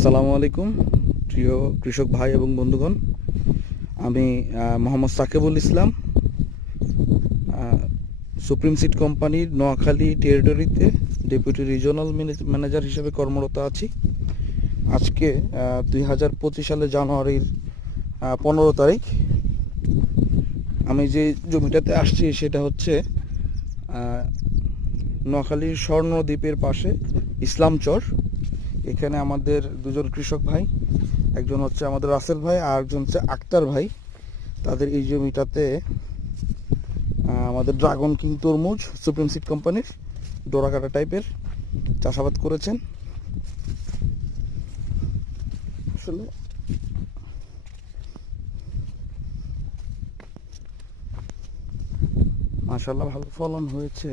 আসসালামু আলাইকুম প্রিয় কৃষক ভাই এবং বন্ধুগণ। আমি মোহাম্মদ সাকিবুল ইসলাম, সুপ্রিম সিড কোম্পানির নোয়াখালী টেরিটরিতে ডেপুটি রিজিওনাল ম্যানেজার হিসেবে কর্মরত আছি। আজকে 2025 সালে জানুয়ারির 15 তারিখ। আমি যে জমিটাতে আসছি সেটা হচ্ছে নোয়াখালীর স্বর্ণদ্বীপের পাশে ইসলামচর। এখানে আমাদের দুজন কৃষক ভাই, একজন হচ্ছে আমাদের রাসেল ভাই আর একজন হচ্ছে আক্তার ভাই। তাদের এই জমিটাতে আমাদের ড্রাগন কিং তরমুজ সুপ্রিম সিড কোম্পানির ডোরাকাটা টাইপের চাষাবাদ করেছেন। আসলে মাশাআল্লাহ ভালো ফলন হয়েছে।